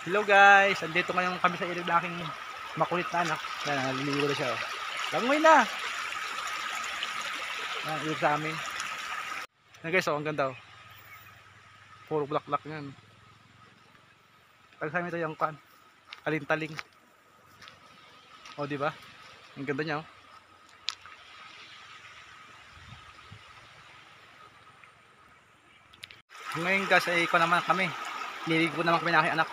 Hello guys, andito ngayon kami sa ilog na aking makulit na anak. Yan, naliligo na siya. Oh. Langoy na! Yan, ilog sa amin. Yan guys, oh, ang ganda. Oh. Puro black-black yan. Pag sa amin ito yung kan, alintaling. O, di ba? Ang ganda niya. Oh. Ngayon guys, ay ko naman kami. Niligo naman kami na aking anak.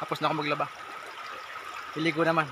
Tapos na ako maglaba. Iligo naman.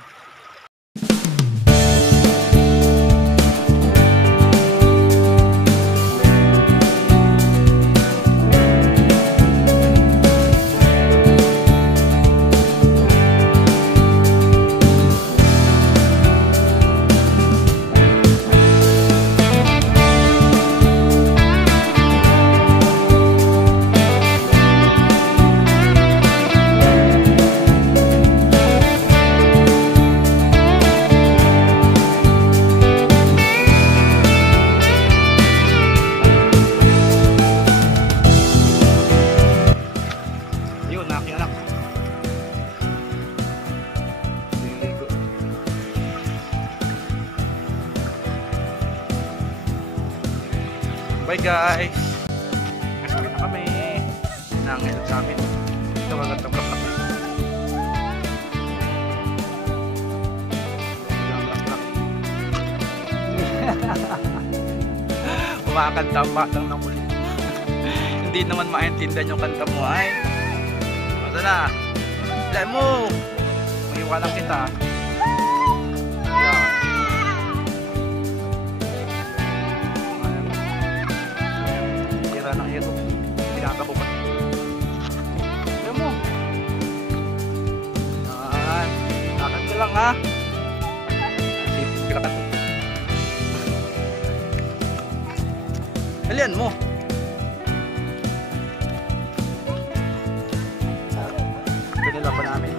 Bye guys! Kasi na kami. Nangilog sa amin. Ito magandang black. Kumakanta ang batang na kulit. Hindi naman maintindihan yung kanta mo ay. Basta na. Dahil mo! Mag-iwanan kita. Ng ito, pinaka ko pa. Alam mo. Yan. Lakad ka lang ha. Sipin ka lakad. Dalian mo. Ito nilaba namin.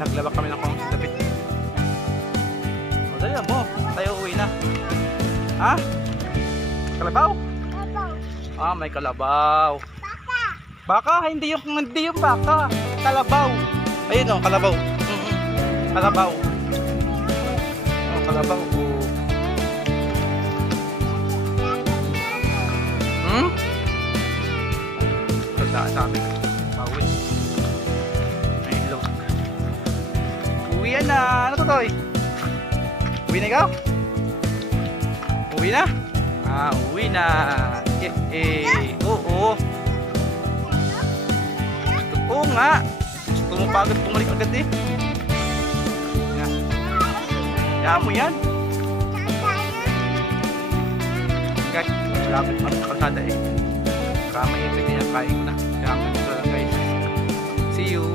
Naglaba kami ng pang dapit. O dalian mo. Tayo uwi na. Ha? Kalabaw? Kalabaw. Ah, may kalabaw. Baka. Baka? Hindi yung baka. Kalabaw. Ayun oh, kalabaw. Kalabaw. Oh, kalabaw. Oh. Tandaan sa amin. Bawin. May ilog. Uwi yan na. Ano to toy? Uwi na ikaw? Uwi na? Ah, uwi na. Oo. Oo nga. Gusto mo pa agad pumalik agad eh. Yan. Yan mo yan. Guys, malapit pa sa kalsada eh. Kamay ipin niya. Kain ko na. Kaya guys. See you.